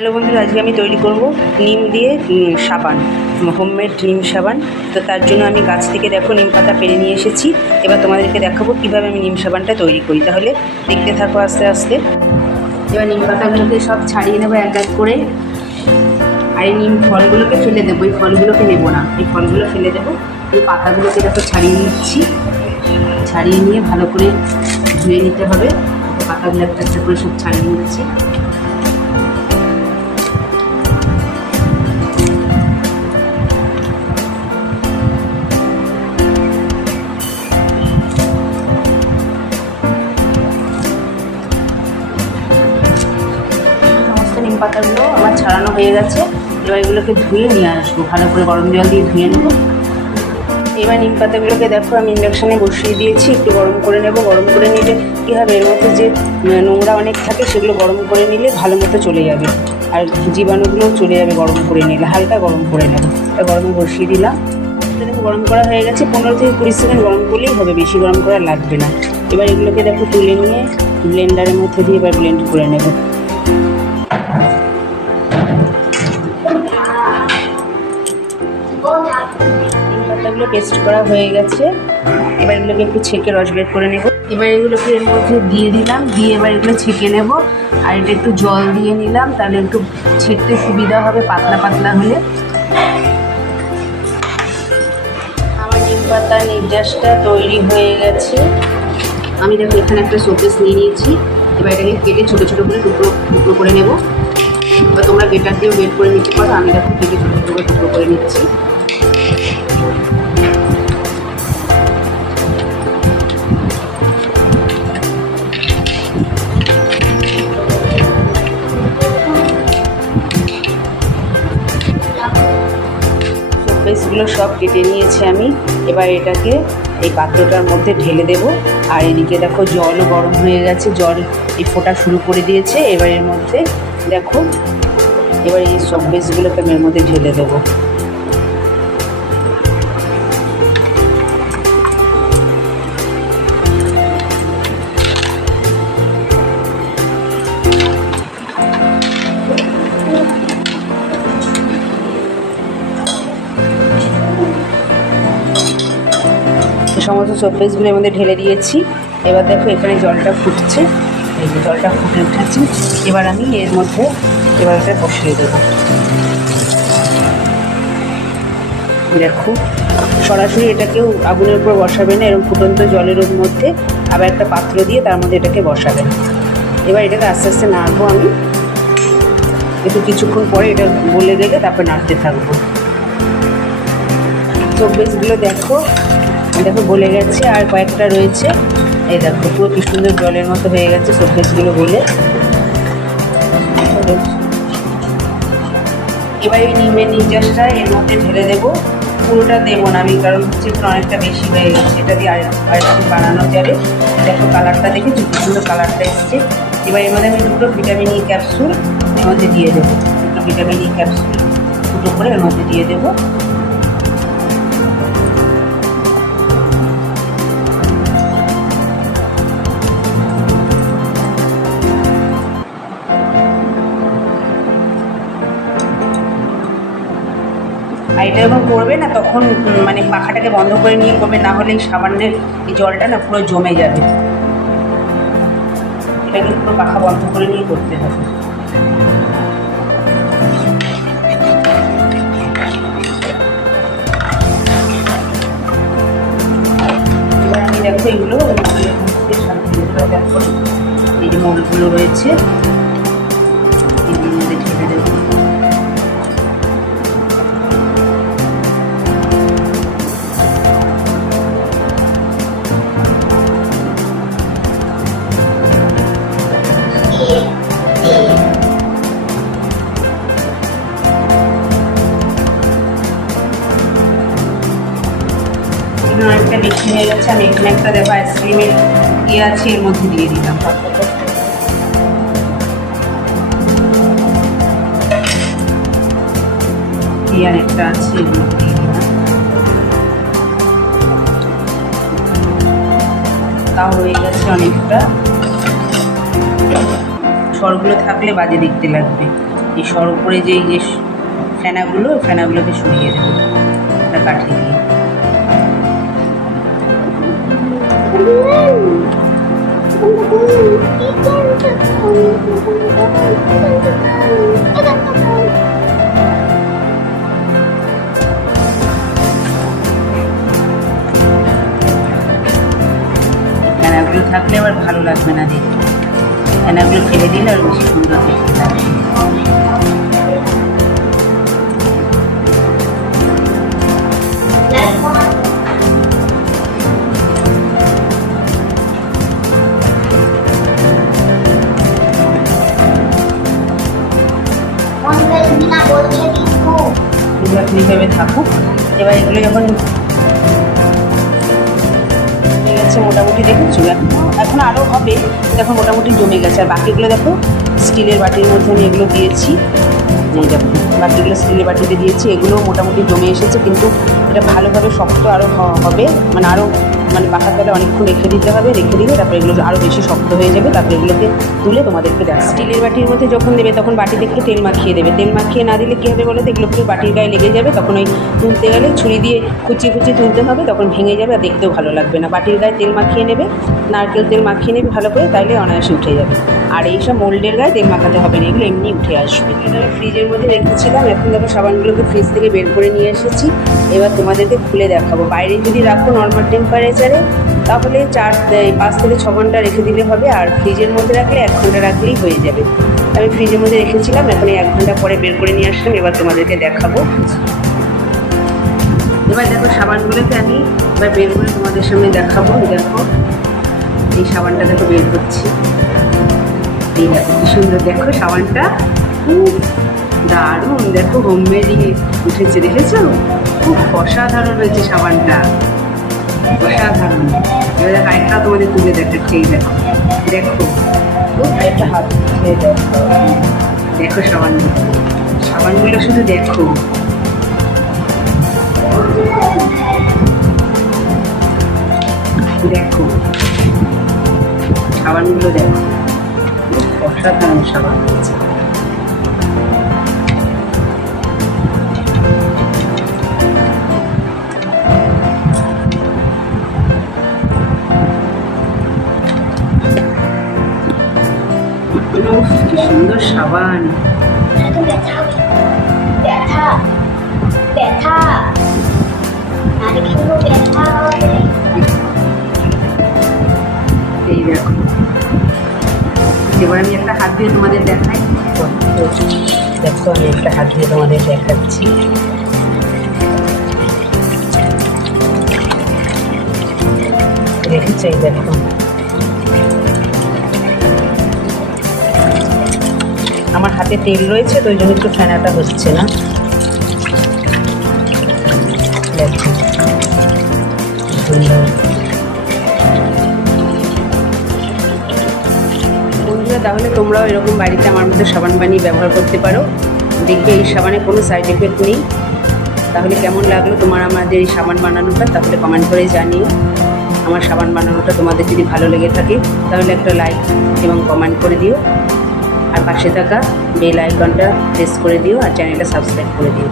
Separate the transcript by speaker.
Speaker 1: Hello বন্ধুরা, আজকে আমি তৈরি করব নিম দিয়ে সাবান হোমমেড নিম সাবান। তো তার জন্য আমি গাছ থেকে দেখো নিম পাতা পেরে নিয়ে এসেছি। এবার তোমাদেরকে দেখাবো কীভাবে আমি নিম সাবানটা তৈরি করি। তাহলে দেখতে থাকো আস্তে আস্তে। এবার নিম পাতাগুলোকে সব ছাড়িয়ে নেব এক এক করে। আর এই নিম ফলগুলোকে ফেলে দেবো, এই ফলগুলোকে নেব না। এই ফলগুলো ফেলে দেবো। এই পাতাগুলোকে দেখো ছাড়িয়ে নিচ্ছি। ছাড়িয়ে নিয়ে ভালো করে ধুয়ে নিতে হবে। পাতাগুলো একটা একটা করে সব ছাড়িয়ে নিচ্ছি। হয়ে গেছে। এবার এগুলোকে ধুয়ে নিয়ে আসব। ভালো করে গরম জল দিয়ে ধুয়ে নেব। এবার নিম পাতাগুলোকে দেখো, আমি ইন্ডাকশানে বসিয়ে দিয়েছি। একটু গরম করে নেব। গরম করে নিলে কী হবে? এর মধ্যে যে নোংরা অনেক থাকে, সেগুলো গরম করে নিলে ভালো মতো চলে যাবে। আর জীবাণুগুলোও চলে যাবে গরম করে নিলে। হালকা গরম করে নেব। গরমে বসিয়ে দিলাম। দেখো, গরম করা হয়ে গেছে। পনেরো থেকে কুড়ি সেকেন্ড গরম করলেই হবে। বেশি গরম করা লাগবে না। এবার এগুলোকে দেখো তুলে নিয়ে ব্লেন্ডারের মধ্যে দিয়ে এবার ব্লেন্ড করে নেব। পেস্ট করা হয়ে গেছে। এবার এগুলোকে একটু ছেঁকে রস বের করে নেব। এবার এগুলোকে এর মধ্যে দিয়ে দিলাম। দিয়ে এবার এগুলো ছেঁকে নেব। আর এটা একটু জল দিয়ে নিলাম। তাহলে একটু ছেঁকতে সুবিধা হবে পাতলা পাতলা হলে। আমার নিম পাতার নির্যাসটা তৈরি হয়ে গেছে। আমি দেখো, এখানে একটা শোকেস নিয়ে নিয়েছি। এবার এটাকে কেটে ছোটো ছোটো করে টুকরো টুকরো করে নেব। বা তোমরা গেটার দিয়েও বেট করে নিতে পারো। আমি দেখো, কেটে ছোটো ছোটো করে টুকরো করে নিচ্ছি। সব কেটে নিয়েছি আমি। এবার এটাকে এই পাত্রটার মধ্যে ঢেলে দেব। আর এদিকে দেখো জলও গরম হয়ে গেছে, জল এই ফোটা শুরু করে দিয়েছে। এবার এর মধ্যে দেখো, এবার এই সব বেসগুলোকে আমি এর মধ্যে ঢেলে দেবো। সমস্ত শোকেসগুলো এর মধ্যে ঢেলে দিয়েছি। এবার দেখো এখানে জলটা ফুটছে। এই যে জলটা ফুটে উঠেছে। এবার আমি এর মধ্যে এবার এটা বসিয়ে দেবো। দেখো, সরাসরি এটাকেও আগুনের উপর বসাবে না এরকম ফুটন্ত জলের মধ্যে। আবার একটা পাত্র দিয়ে তার মধ্যে এটাকে বসাবে। এবার এটাকে আস্তে আস্তে নাড়বো আমি। একটু কিছুক্ষণ পরে এটা বলে গেলে তারপর নাড়তে থাকব। চব্বিশগুলো দেখো দেখো গলে গেছে, আর কয়েকটা রয়েছে। এই দেখো, পুরো কি সুন্দর জলের মতো হয়ে গেছে চব্বিশগুলো গলে। এবার এই নিমের নির্যাসটা এর মধ্যে ঢেলে দেবো। পুরোটা দেবো না আমি, কারণ হচ্ছে অনেকটা বেশি হয়ে গেছে। এটা দিয়ে আর আরেকটু বানানো যাবে। দেখো কালারটা দেখে কি সুন্দর কালারটা এসছে। এবার এর মধ্যে আমি দুটো ভিটামিন ই ক্যাপসুল এর মধ্যে দিয়ে দেবো। দুটো ভিটামিন ই ক্যাপসুল দুটো করে এর মধ্যে দিয়ে দেবো। এটা যখন করবে না, তখন মানে পাখাটাকে বন্ধ করে নিয়ে করবে, না হলে এই সাবানের এই জলটা না পুরো জমে যাবে। এটাকে পুরো পাখা বন্ধ করে নিয়ে করতে হবে। এবার আমি দেখো এগুলো এই যে মোলগুলো রয়েছে ঢেলে দেবো। হয়ে গেছে আমি এখানে একটা দেখো আইসক্রিমের ইয়ে আছে, এর মধ্যে দিয়ে দিলাম। আর আছে তাও হয়ে গেছে অনেকটা। সরগুলো থাকলে বাজে দেখতে লাগবে। এই সর উপরে যে ফেনাগুলো, ফেনাগুলোকে সরিয়ে দেবো। কাঠি দিয়ে। থাকলে আবার ভালো লাগবে না দেখতে ফেনাগুলো ফেলে দিলে আর বেশি সুন্দর দেখতে লাগবে এগুলো হিসাবে থাকুক এবার এগুলো যখন গেছে মোটামুটি দেখেছ এখন এখন আরও হবে এখন মোটামুটি জমে গেছে। আর বাকিগুলো দেখো স্টিলের বাটির মধ্যে আমি এগুলো দিয়েছি। এই দেখো বাকিগুলো স্টিলের বাটিতে দিয়েছি। এগুলো মোটামুটি জমে এসেছে, কিন্তু এটা ভালোভাবে শক্ত আরও হবে। মানে আরও মানে পাকাতে অনেকক্ষণ রেখে দিতে হবে রেখে দিলে তারপরে এগুলো আরও বেশি শক্ত হয়ে যাবে তারপরে এগুলোকে তুলে তোমাদেরকে দেখ স্টিলের বাটির মধ্যে যখন দেবে তখন বাটিতে একটু তেল মাখিয়ে দেবে। তেল মাখিয়ে না দিলে কী হবে বলো তো? এগুলো পুরো বাটির গায়ে লেগে যাবে তখন ওই তুলতে গেলে ছুরি দিয়ে কুচিয়ে কুচিয়ে তুলতে হবে তখন ভেঙে যাবে আর দেখতেও ভালো লাগবে না। বাটির গায়ে তেল মাখিয়ে নেবে নারকেল তেল মাখিয়ে নেবে ভালো করে তাইলে অনায়াসে উঠে যাবে। আর এইসব মোল্ডের গায়ে তেল মাখাতে হবে না এগুলো এমনি উঠে আসবে। ফ্রিজের মধ্যে রেখেছিলাম এখন দেখো সাবানগুলোকে ফ্রিজ থেকে বের করে নিয়ে এসেছি। এবার তোমাদেরকে খুলে দেখাবো। বাইরে যদি রাখো নর্মাল টেম্পারেচারে তাহলে চার পাঁচ থেকে ছ ঘণ্টা রেখে দিলে হবে, আর ফ্রিজের মধ্যে রাখলে এক ঘণ্টা রাখলেই হয়ে যাবে। আমি ফ্রিজের মধ্যে রেখেছিলাম, এখন এক ঘণ্টা পরে বের করে নিয়ে আসলাম, এবার তোমাদেরকে দেখাবো। এবার দেখো সাবানগুলোকে আমি এবার বের করে তোমাদের সামনে দেখাবো, দেখো। এই সাবানটা দেখো বের করছি এই দেখো কি সুন্দর, দেখো সাবানটা। দারুণ, দেখো হোমমেডই উঠেছে, দেখেছ? খুব অসাধারণ হয়েছে সাবানটা। অসাধারণ এবার আরেকটা তোমাদের তুলে দেখাচ্ছি এই দেখো দেখো একটা হাত দেখো সাবানগুলো সাবানগুলো শুধু দেখো দেখো সাবানগুলো দেখো অসাধারণ সাবান হয়েছে কি সুন্দর সাবান। এই দেখো। এবার আমি একটা হাত দিয়ে তোমাদের দেখাই। দেখো আমি একটা হাত দিয়ে তোমাদের দেখাচ্ছি। দেখেছ দেখো। আমার হাতে তেল রয়েছে, তো ওই জন্য একটু ফেনাটা হচ্ছে না। বন্ধুরা, তাহলে তোমরাও এরকম বাড়িতে আমার মতো সাবান বানিয়ে ব্যবহার করতে পারো। দেখবে এই সাবানে কোনো সাইড এফেক্ট নেই। তাহলে কেমন লাগল তোমার আমাদের এই সাবান বানানোটা, তাহলে কমেন্ট করে জানিও। আমার সাবান বানানোটা তোমাদের যদি ভালো লেগে থাকে, তাহলে একটা লাইক এবং কমেন্ট করে দিও। আর পাশে থাকা বেল আইকনটা প্রেস করে দিও আর চ্যানেলটা সাবস্ক্রাইব করে দিও।